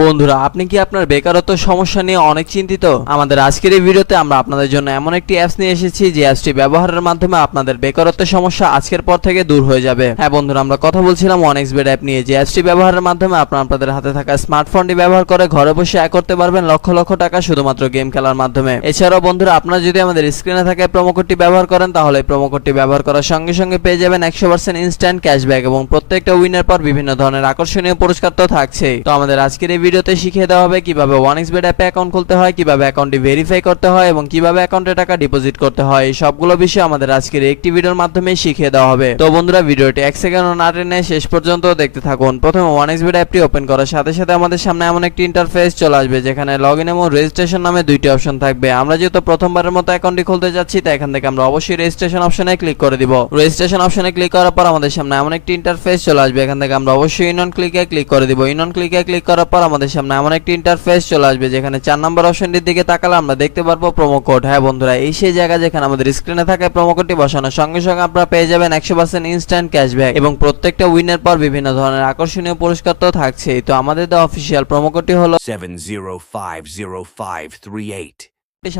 বন্ধুরা, আপনি কি আপনার বেকারত্ব সমস্যা নিয়ে অনেক চিন্তিত? আমাদের আজকের এই ভিডিওতে আমরা আপনাদের জন্য এমন একটি অ্যাপস নিয়ে এসেছি যে অ্যাপসটি ব্যবহারের মাধ্যমে আপনাদের বেকারত্ব সমস্যা আজকের পর থেকে দূর হয়ে যাবে। হ্যাঁ বন্ধুরা, আমরা কথা বলছিলাম OneXBet অ্যাপ নিয়ে, যে অ্যাপসটি ব্যবহারের মাধ্যমে আপনাদের হাতে থাকা স্মার্টফোনটি ব্যবহার করে ঘরে বসে আয় করতে পারবেন লক্ষ লক্ষ টাকা শুধুমাত্র গেম খেলার মাধ্যমে। এছাড়াও বন্ধুরা, আপনারা যদি আমাদের স্ক্রিনে থাকা প্রোমো কোডটি ব্যবহার করেন, তাহলে প্রোমো কোডটি ব্যবহার করার সঙ্গে সঙ্গে পেয়ে যাবেন 100% ইনস্ট্যান্ট ক্যাশব্যাক এবং প্রত্যেকটা উইনার পর বিভিন্ন ধরনের আকর্ষণীয় পুরস্কার তো থাকছেই। তো আমাদের আজকের এই ভিডিওতে শিখিয়ে দেওয়া হবে কিভাবে OneXBet অ্যাপে অ্যাকাউন্ট খুলতে হয়, কিভাবে অ্যাকাউন্টটি ভেরিফাই করতে হয় এবং কিভাবে অ্যাকাউন্টে টাকা ডিপোজিট করতে হয়। এই সবগুলো বিষয় আমাদের আজকের একটি ভিডিওর মাধ্যমে শিখিয়ে দেওয়া হবে। তো বন্ধুরা, ভিডিওটি 1 সেকেন্ডও না টেনে শেষ পর্যন্ত দেখতে থাকুন। প্রথমে OneXBet অ্যাপটি ওপেন করার সাথে সাথে আমাদের সামনে এমন একটি ইন্টারফেস চলে আসবে যেখানে লগইন এবং রেজিস্ট্রেশন নামে দুইটি অপশন থাকবে। আমরা যেহেতু প্রথমবারের মতো অ্যাকাউন্টটি খুলতে যাচ্ছি, তাই এখান থেকে আমরা অবশ্যই রেজিস্ট্রেশন অপশনে ক্লিক করে দিব। রেজিস্ট্রেশন অপশনে ক্লিক করার পর আমাদের সামনে এমন একটি ইন্টারফেস চলে আসবে। এখান থেকে আমরা অবশ্যই ইন অন ক্লিকে ক্লিক করে দিব। ইন অন ক্লিকে ক্লিক করার পর আমাদের সামনে এমন একটি ইন্টারফেস চলে আসবে যেখানে 4 নম্বর অপশনটির দিকে তাকালে আমরা দেখতে পারবো প্রোমো কোড। হ্যাঁ বন্ধুরা, এই সেই জায়গা যেখানে আমাদের স্ক্রিনে থাকে প্রোমো কোডটি বসানোর সঙ্গে সঙ্গে আপনারা পেয়ে যাবেন 100% ইনস্ট্যান্ট ক্যাশব্যাক এবং প্রত্যেকটা উইনের পর বিভিন্ন ধরনের আকর্ষণীয় পুরস্কার তো থাকছেই। তো আমাদের অফিসিয়াল প্রোমো কোডটি হলো 705038.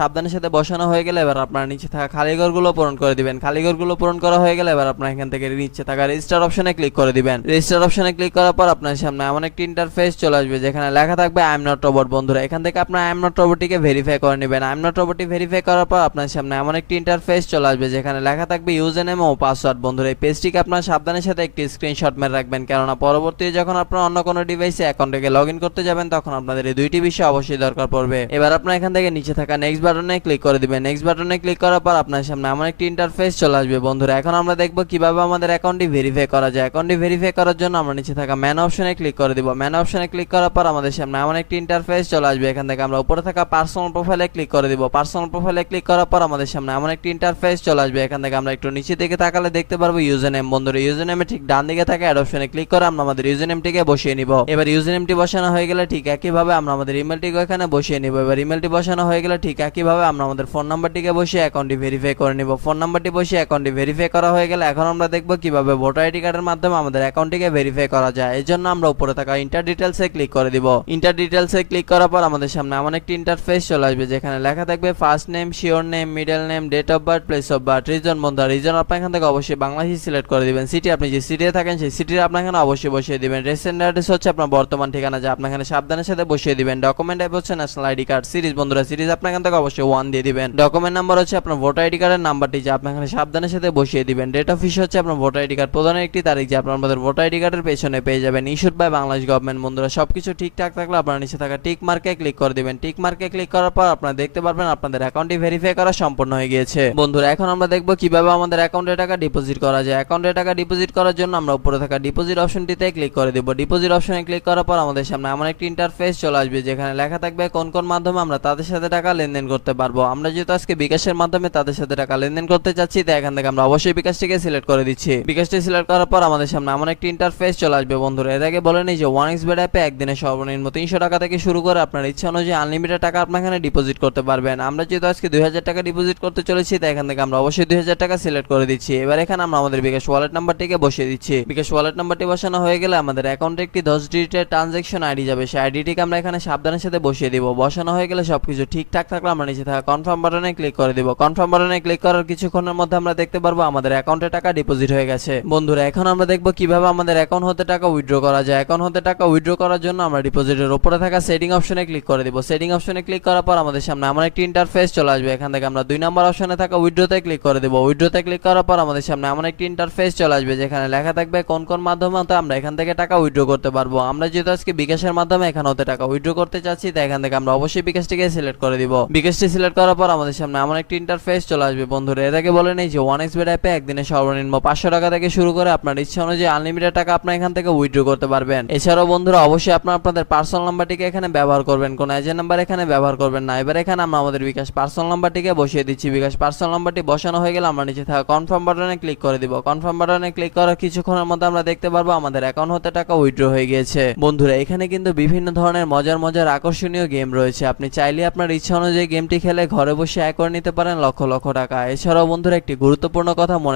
সাবধানের সাথে বসানো হয়ে গেলে এবার আপনারা নিচে থাকা খালি ঘরগুলো পূরণ করে দিবেন। খালি ঘরগুলো পূরণ করা হয়ে গেলে এবার আপনারা এখান থেকে নিচে থাকা রেজিস্টার অপশনে ক্লিক করে দিবেন। রেজিস্টার অপশনে ক্লিক করার পর আপনার সামনে এমন একটি ইন্টারফেস চলে আসবে যেখানে লেখা থাকবে আই এম নট রোবট। বন্ধুরা, এখান থেকে আপনারা আই এম নট রোবটটিকে ভেরিফাই করে নেবেন। আই এম নট রোবটটি ভেরিফাই করার পর আপনার সামনে এমন একটি ইন্টারফেস চলে আসবে যেখানে লেখা থাকবে ইউজার নেম ও পাসওয়ার্ড। বন্ধুরা, এই পেজটিকে আপনারা সাবধানের সাথে একটি স্ক্রিনশট মেরে রাখবেন, কেননা পরবর্তীতে যখন আপনারা অন্য কোনো ডিভাইসে অ্যাকাউন্টে লগ ইন করতে যাবেন তখন আপনাদের এই দুইটি বিষয় অবশ্যই দরকার পড়বে। এবার আপনারা এখান থেকে নিচে থাকা নেক্সট বাটনে ক্লিক করে দিবেন। নেক্সট বাটনে ক্লিক করার পর আপনার সামনে এমন একটি ইন্টারফেস চলে আসবে। বন্ধুরা, এখন আমরা দেখব কিভাবে আমাদের অ্যাকাউন্টটি ভেরিফাই করা যায়। অ্যাকাউন্টটি ভেরিফাই করার জন্য আমরা নিচে থাকা ম্যান অপশনে ক্লিক করে দিব। ম্যান অপশনে ক্লিক করার পর আমাদের সামনে এমন একটি ইন্টারফেস চলে আসবে। এখান থেকে আমরা উপরে থাকা পার্সোনাল প্রোফাইলে ক্লিক করে দিব। পার্সোনাল প্রোফাইলে ক্লিক করার পর আমাদের সামনে এমন একটি ইন্টারফেস চলে আসবে। এখান থেকে আমরা একটু নিচে দিকে তাকালে দেখতে পারবো ইউজার নেম। বন্ধুরা, ইউজার নেমে ঠিক ডান দিকে থাকা অ্যাড অপশনে ক্লিক করে আমরা আমাদের ইউজার নেমটিকে বসিয়ে নিব। এবার ইউজার নেমটি বসানো হয়ে গেলে ঠিক একইভাবে আমরা আমাদের ইমেলটিকে এখানে বসিয়ে নিব। এবার ইমেলটি বসানো হয়ে গেলে ঠিক একইভাবে আমরা আমাদের ফোন নাম্বারটিকে বসিয়ে অ্যাকাউন্টটি ভেরিফাই করে নিব। ফোন নাম্বারটি বসিয়ে অ্যাকাউন্টটি ভেরিফাই করা হয়ে গেলে এখন আমরা দেখব কিভাবে ভোটার আইডি কার্ডের মাধ্যমে আমাদের অ্যাকাউন্টটিকে ভেরিফাই করা যায়। এর জন্য আমরা উপরে থাকা ইন্টার ডিটেইলসে ক্লিক করে দিব। ইন্টার ডিটেইলসে ক্লিক করার পর আমাদের সামনে এমন একটি ইন্টারফেস চলে আসবে যেখানে লেখা থাকবে first name, surname, middle name, date of birth, place of birth, reason. বন্ধুরা, রিজন আপনার এখান থেকে অবশ্যই বাংলাদেশ সিলেক্ট করে দিবেন। সিটি আপনি যে সিটিতে থাকেন সেই সিটির আপনার এখানে অবশ্যই বসিয়ে দিবেন। রেসেন্ট অ্যাড্রেস হচ্ছে আপনার বর্তমান ঠিকানা, যা আপনার এখানে সাবধানের সাথে বসিয়ে দিবেন। ডকুমেন্ট টাইপ হচ্ছে ন্যাশনাল আইডি কার্ড। সিরিজ, বন্ধুরা সিরিজ আপনার এখান থেকে অবশ্যই 1 দিয়ে দিবেন। ডকুমেন্ট নাম্বার হচ্ছে আপনার ভোটার আইডি কার্ডের নাম্বারটি, যা আপনার এখানে সাবধানের সাথে বসিয়ে দিবেন। ডেট অফ ইস্যু হচ্ছে আপনার ভোটার আইডি কার্ড প্রদানের একটি তারিখ, যা আপনার আমাদের ভোটার আইডি কার্ডের পেছনে পেয়ে যাবেন। Issued by Bangladesh government. বন্ধুরা, সবকিছু ঠিকঠাক থাকলে আপনারা নিচে থাকা টিক মার্কে ক্লিক করে দিবেন। টিক মার্কে ক্লিক করার পর আপনারা দেখতে পারবেন আপনাদের অ্যাকাউন্টটি ভেরিফাই করা সম্পূর্ণ হয়ে গিয়েছে। বন্ধুরা, এখন আমরা দেখব কিভাবে আমাদের অ্যাকাউন্টে টাকা ডিপোজিট করা যায়। অ্যাকাউন্টে টাকা ডিপোজিট করার জন্য আমরা উপরে থাকা ডিপোজিট অপশনটিতে ক্লিক করে দেব। ডিপোজিট অপশনে ক্লিক করার পর আমাদের সামনে এমন একটি ইন্টারফেস চলে আসবে যেখানে লেখা থাকবে কোন কোন মাধ্যমে আমরা তাদের সাথে টাকা লেনদেন করতে পারবো। আমরা যেহেতু আজকে বিকাশের মাধ্যমে তাদের সাথে টাকা লেনদেন করতে চাচ্ছি, তাই এখান থেকে আমরা অবশ্যই বিকাশটিকে সিলেক্ট করে দিচ্ছি। বিকাশটি সিলেক্ট করার পর আমাদের সামনে এমন একটি ইন্টারফেস চলে আসবে। বন্ধুরা, এর আগে বলে নিই যে OneXBet অ্যাপে একদিনে সর্বনিম্ন 300 টাকা থেকে শুরু করে আপনার ইচ্ছা অনুযায়ী আনলিমিটেড টাকা আপনার এখানে ডিপোজিট করতে পারবেন। আমরা যেহেতু আজকে 2000 টাকা ডিপোজিট করতে চলেছি, তাই এখান থেকে আমরা অবশ্যই 2000 টাকা সিলেক্ট করে দিচ্ছি। এবার এখানে আমরা আমাদের বিকাশ ওয়ালেট নাম্বারটিকে বসিয়ে দিচ্ছি। বিকাশ ওয়ালেট নাম্বারটি বসানো হয়ে গেলে আমাদের অ্যাকাউন্টে একটি 10 ডিজিটের ট্রানজ্যাকশন আইডি যাবে। সেই আইডিটিকে আমরা এখানে সাবধানের সাথে বসিয়ে দিব। বসানো হয়ে গেলে সবকিছু ঠিকঠাক থাকলে আমরা নিচে থাকা কনফার্ম বাটনে ক্লিক করে দিব। কনফার্ম বাটনে ক্লিক করার কিছুক্ষণের মধ্যে আমরা দেখতে পারবো আমাদের অ্যাকাউন্টে টাকা ডিপোজিট হয়ে গেছে। বন্ধুরা, এখন আমরা দেখব কিভাবে আমাদের অ্যাকাউন্ট হতে টাকা উইথড্র করা যায়। অ্যাকাউন্ট হতে টাকা উইথড্র করার জন্য আমরা ডিপোজিটের উপরে থাকা সেটিং অপশনে ক্লিক করে দিব। সেটিং অপশনে ক্লিক করার পর আমাদের সামনে এমন একটি ইন্টারফেস চলে আসবে। এখান থেকে আমরা 2 নম্বর অপশনে থাকা উইথড্রতে ক্লিক করে দিব। উইথড্রতে ক্লিক করার পর আমাদের সামনে এমন একটি ইন্টারফেস চলে আসবে যেখানে লেখা থাকবে কোন কোন মাধ্যমে আমরা এখান থেকে টাকা উইথড্র করতে পারবো। আমরা যেহেতু আজকে বিকাশের মাধ্যমে এখান হতে টাকা উইথড্র করতে চাচ্ছি, তাই এখান থেকে আমরা অবশ্যই বিকাশটিকে সিলেক্ট করে দিব। বিকাশটি সিলেক্ট করার পর আমাদের সামনে এমন একটি ইন্টারফেস চলে আসবে। বন্ধুরা, এর আগে বলে নেই যে OneXBet অ্যাপে একদিনে সর্বনিম্ন 500 টাকা থেকে শুরু করে আপনার ইচ্ছা অনুযায়ী আনলিমিটেড টাকা আপনার এখান থেকে উইথড্র করতে পারবেন। এছাড়াও বন্ধুরা, অবশ্যই আপনাদের পার্সোনাল নাম্বারটিকে এখানে ব্যবহার করবেন, কোন এজেন্ট নাম্বার এখানে ব্যবহার করবেন না। এবার এখানে আমরা আমাদের বিকাশ পার্সোনাল নাম্বারটিকে বসিয়ে দিচ্ছি। বিকাশ পার্সোনাল নাম্বারটি বসানো হয়ে গেলে আমরা নিচে থাকা কনফার্ম বাটনে ক্লিক করে দিব। কনফার্ম বাটনে ক্লিক করার কিছুক্ষণের মধ্যে আমরা দেখতে পারবো আমাদের অ্যাকাউন্ট হতে টাকা উইথড্র হয়ে গিয়েছে। বন্ধুরা, এখানে কিন্তু বিভিন্ন ধরনের মজার আকর্ষণীয় গেম রয়েছে। আপনি চাইলে আপনার ইচ্ছা অনুযায়ী গেমটি খেলে ঘরে বসে আয় করে নিতে পারেন লক্ষ লক্ষ টাকা। এছাড়াও বন্ধুরা, একটি গুরুত্বপূর্ণ কথা মনে